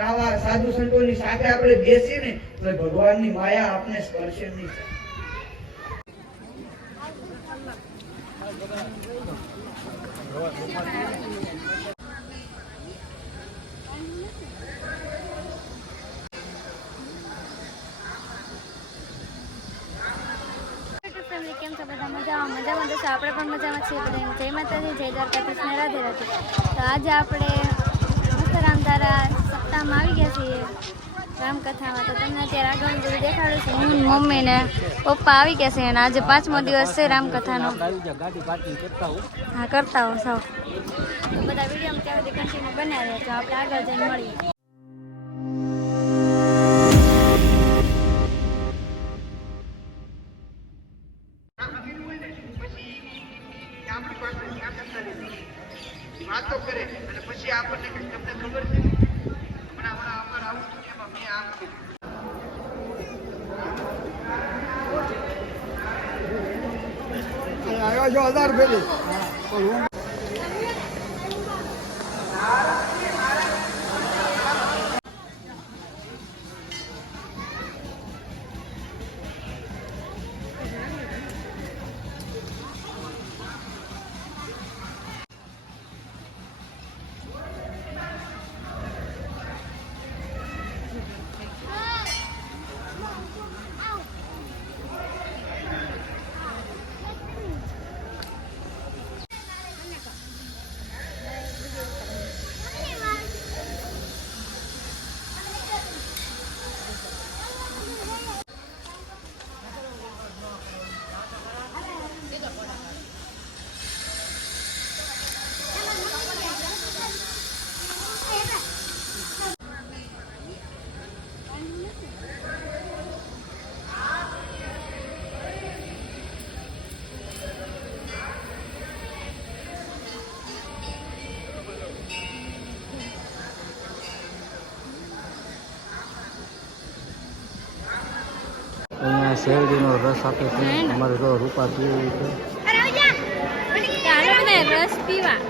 આવા સાધુ સંતોની સાથે આપણે બેસીને તો ભગવાનની માયા આપને સ્પર્શે નહીં. કેમ છો બધા? મજામાં તો આપણે પણ મજામાં છીએ. બધા જય માતાજી, જય દ્વારકાધીશ ને રાધે રાધે. તો આજે આપણે રામધારા સપ્તાહમાં આવી ગયા છીએ રામકથામાં. તો તમને અત્યારે આગળ બધું દેખાડું છું. હું મમ્મી ને પપ્પા આવી ગયા છે અને આજે 5મો દિવસ છે રામકથાનો. હા, કરતા હો સૌ. તો બધા વિડીયોમાં ત્યાં સુધી કન્ટિન્યુ બન્યા રહે. તો આપણે આગળ જઈને મળીએ. વાતો કરે અને પછી આપણને તમને ખબર છે હમણાં અમારે આવું હતું એમાં મેં આમ આવ્યો જો 1000 રૂપિયા અહીંયા શેરડીનો રસ આપે છે. અમારે જો રૂપા પીવી છે. રસ પીવા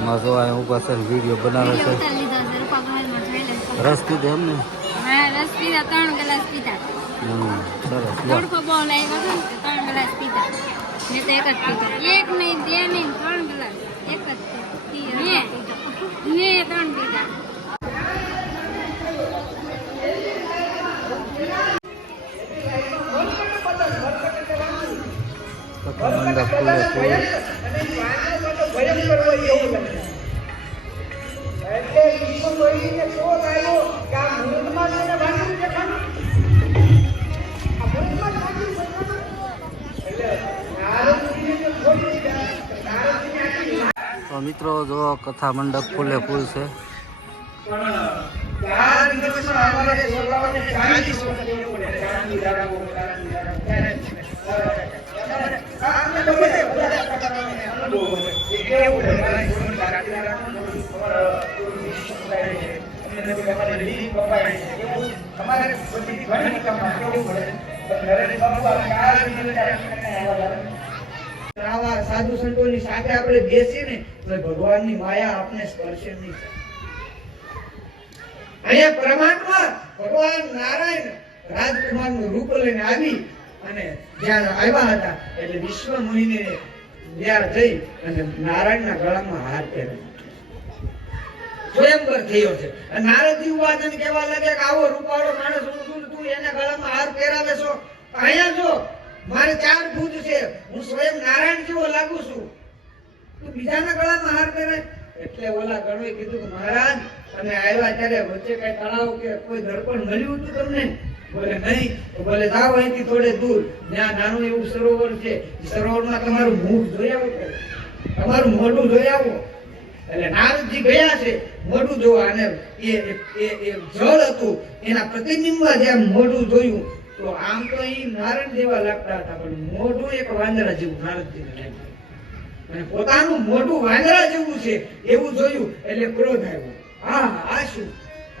એમાં જો અહીંયા ઊભા છે વિડીયો બનાવે છે. રસ પીધો એમ ને? હા, રસ પીધા. 3 ગ્લાસ પીધા. સરસ. તડકો બહુ લાગ્યો હતો ને 3 ગ્લાસ પીધા. મેં તો એક જ પીધા. એક નહીં, 2 નહીં, 3 ગ્લાસ. એક જ મેં 3 પીધા. મંડપ ખુલે ખુલે. તો મિત્રો જો કથા મંડપ ખુલે ફૂલ છે. આવા સાધુ સંતોની સાથે આપણે બેસીને તો ભગવાનની માયા આપને સ્પર્શે નહીં. અહીંયા પરમાત્મા ભગવાન નારાયણ રાજકુમારનું રૂપ લઈને આવી અને જ્યાં આવ્યા હતા એટલે વિશ્વ મુનિને ત્યાં જઈ અને નારાયણના ગળામાં હાર પહેર્યો. સ્વયંવર થયો છે. નારદજી ઉભા થઈને કહેવા લાગ્યા કે આવો રૂપાળો માણસ હું છું, તું એના ગળામાં હાર પહેરાવે છો. અહીંયા જો મારે 4 ભુજ છે, હું સ્વયં નારાયણ જેવો લાગુ છું, તું બીજાના ગળામાં હાર પહેરાય? એટલે ઓલા ગણોએ કીધું કે મહારાજ તમે આવ્યા ત્યારે વચ્ચે કઈ તળાવ કે કોઈ દર્પણ મળ્યું હતું તમને? બોલે નહીં. તો બોલે જાઓ અહીંથી થોડે દૂર, ત્યાં નાનું એવું સરોવર છે, સરોવરમાં તમારું મુખ જોઈ આવો, તમારું મોઢું જોઈ આવો. એટલે નારદજી ગયા છે મોઢું જોવા અને એ જળ હતું એના પ્રતિબિંબમાં જેમ મોઢું જોયું તો આમ તો એ નારાયણ જેવા લાગતા હતા, પણ મોઢું એક વાંદરા જેવું નારદજીને લાગ્યું. અને પોતાનું મોઢું વાંદરા જેવું છે એવું જોયું એટલે ક્રોધ આવ્યો. આ શું?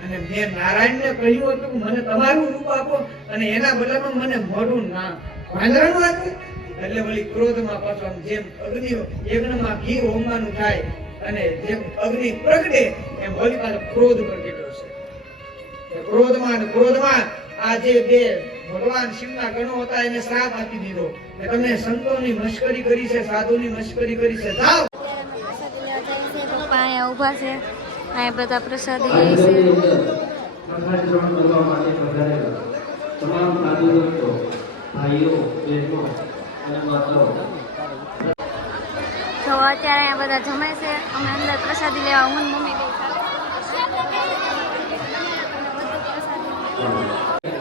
અને મેં નારાયણને કહ્યું હતું કે મને તમારું રૂપ આપો અને એના બદલામાં મને મોઢું ના વાંદરાનું આપ્યું. એટલે વળી ક્રોધમાં પાછો જેમ અગ્નિ યજ્ઞમાં ઘી હોમવાનું થાય અને જેમ અગ્નિ પ્રગટે એમ હોલિકાનો ક્રોધ પ્રગટ્યો છે. ક્રોધમાં અને ક્રોધમાં આ જે બે ભગવાન શિવના ગણો હતા એને શ્રાપ આપી દીધો કે તમે સંતોની મશ્કરી કરી છે, સાધુની મશ્કરી કરી છે, જાઓ. પપ્પા અહીંયા ઊભા છે, અહીંયા બધા પ્રસાદી લે છે. પ્રસાદ ગ્રહણ કરવા માટે પધારેલા તમામ સાધુ ભક્તો, ભાઈઓ, બહેનો અને માતાઓ, તો અત્યારે અહીંયા બધા જમે છે. અમે અંદર પ્રસાદી લેવા હું ને મમ્મી બે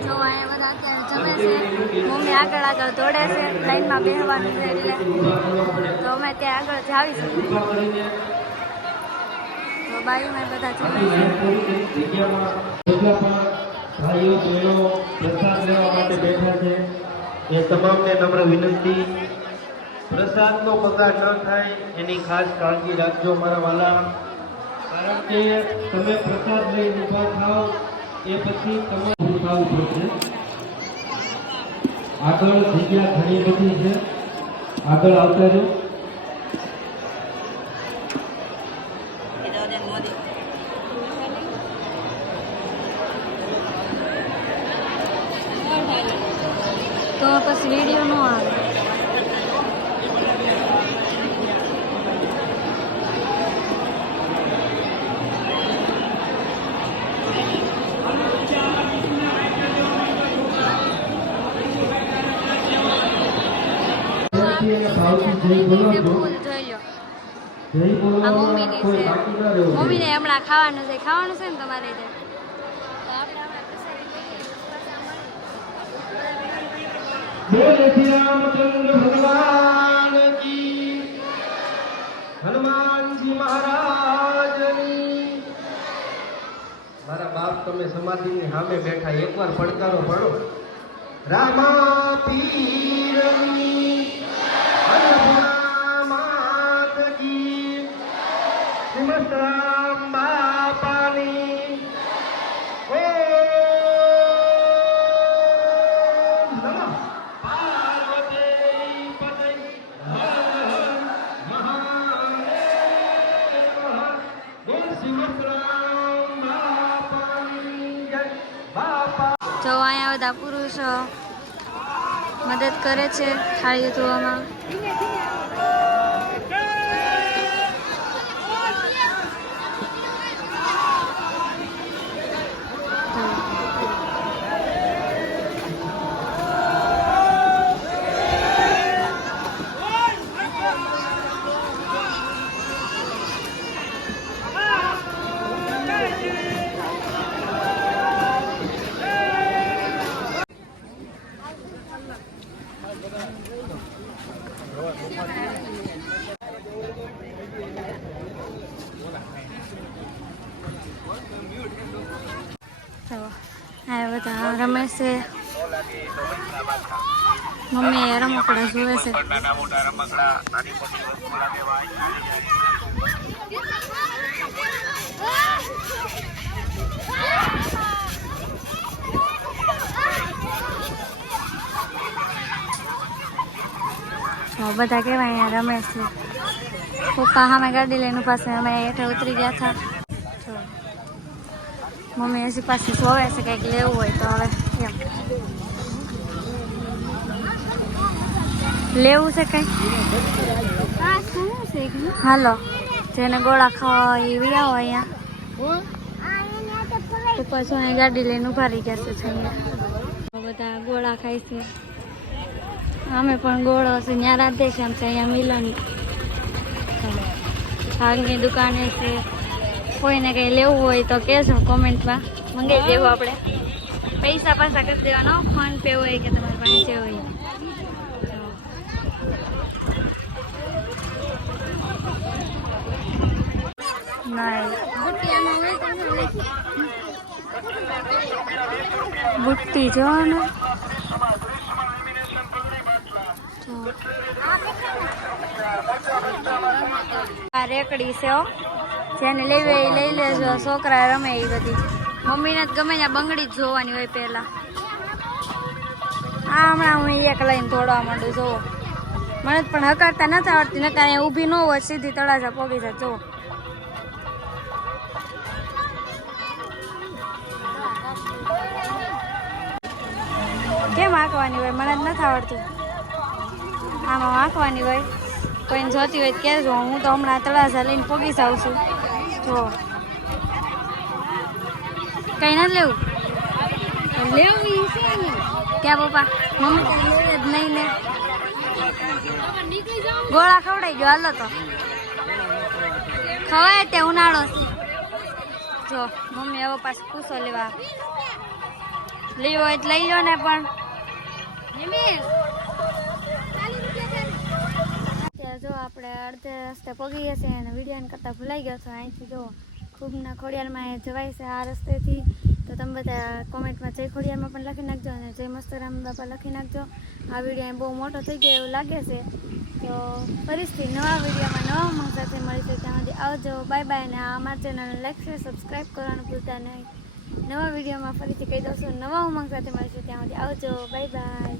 જો અહીંયા બધા અત્યારે જમે છે. મમ્મી આગળ આગળ દોડે છે, લાઈનમાં બેસવાનું છે એટલે તો અમે ત્યાં આગળ જાવી શકીએ. તો બાજુમાં બધા જમે છે. જગ્યામાં જેટલા પણ ભાઈઓ બહેનો પ્રસાદ લેવા માટે બેઠા છે એ તમામને નમ્ર વિનંતી, પ્રસાદનો બગાડ ન થાય એની ખાસ કાળજી રાખજો મારા વાલા. કારણ કે તમે પ્રસાદ લઈ ઊભા થાવ એ પછી તમે ઉઠાવવું પડશે. આગળ જગ્યા ઘણી બધી છે, આગળ આવતા રહ્યો. તો પછી વિડીયો ન આવે. ફૂલ જોઈ લો. આ મમ્મીની છે. મમ્મીને હમણાં ખાવાનું છે. ખાવાનું છે ને તમારે ત્યાં? તો આપણે હમણાં પ્રસાદી લઈએ. બોલે શ્રી રામચંદ્ર ભગવાન કી, હનુમાનજી મહારાજની. મારા બાપ તમે સમાધિની સામે બેઠા, એકવાર પડકારો પડો. રામા પીરની અન્નપૂર્ણા માત કી, શ્રીમદ રામ બાપાની. ઓમ નમઃ પાર્વતી પતય. હર હર મહાદેવ. બોલ શ્રીમદ રામ બાપાની જય. બાપા જો અહીંયા બધા પુરુષો મદદ કરે છે થાળી ધોવામાં. તો આ બધા રમે છે. મમ્મી રમકડા જોવે છે. બધા કેવા અહીંયા રમે છે. પપ્પા સામે ગાડી લઈને પાસે અમે હેઠે ઉતરી ગયા હતા. મમ્મી હજી પાછી જોવે છે કંઈક લેવું હોય તો હવે એમ લેવું છે કંઈક. હાલો જેને ગોળા ખાવા એ આવો અહીંયા. પપ્પા શું અહીં ગાડી લઈને ઉભા રહી ગયા છે અહીંયા. બધા ગોળા ખાય છે. અમે પણ ગોળો છે ત્યાં રાધે છે. આમ છે અહીંયા મિલન ભાગની દુકાને છે. કોઈને કંઈ લેવું હોય તો કહેજો કોમેન્ટમાં, મંગાવી દેવું આપણે. પૈસા પાછા કરી દેવાનો, ફોન પે હોય કે તમારી પાસે જે હોય. બુટ્ટી જો ને આ રેકડી છે હો. જેને લેવી એ લઈ લેજો. છોકરા રમે એ બધી. મમ્મીને જ ગમે ત્યાં બંગડી જ જોવાની હોય પહેલા. આ હમણાં હું એક લઈને દોડવા માંડું. જોવો મને પણ હકારતા નથી આવડતી. નકા અહીંયા ઊભી ન હોય સીધી તળાજા પોગી જાય. જુઓ કેમ આંકવાની હોય મને જ નથી આવડતું. આમાં આંકવાની હોય કોઈને જોતી હોય તો કહેજો. હું તો હમણાં તળાજા લઈને પોગી જાઉં છું. જો કંઈ નથી લેવું. લેવું ક્યાં પપ્પા મમ્મી કંઈ લેવે જ નહીં ને. ગોળા ખવડાવી ગયો હાલો તો ખવાય તે ઉનાળો છે. જો મમ્મી હવે પાછું પૂછો લેવા લેવો હોય તો લઈ લો ને. પણ અત્યારે જો આપણે અડધે રસ્તે પગી ગયા છે અને વિડીયો કરતાં ભૂલાઈ ગયો છો. અહીંથી જો ખૂબના ખોડિયારમાં જવાય છે આ રસ્તેથી. તો તમે બધા કોમેન્ટમાં જય ખોડિયારમાં પણ લખી નાખજો અને જય મસ્તરામ બાપા લખી નાખજો. આ વિડીયો બહુ મોટો થઈ ગયો એવું લાગે છે. તો ફરીથી નવા વિડીયોમાં નવા ઉમંગ સાથે મળીશું. ત્યાં સુધી આવજો. Bye bye. અને અમારા ચેનલને લાઈક શેર સબસ્ક્રાઈબ કરવાનું ભૂલતા નહીં. નવા વિડીયોમાં ફરીથી કહી દઉં છું નવા ઉમંગ સાથે મળીશું. ત્યાં સુધી આવજો. Bye bye.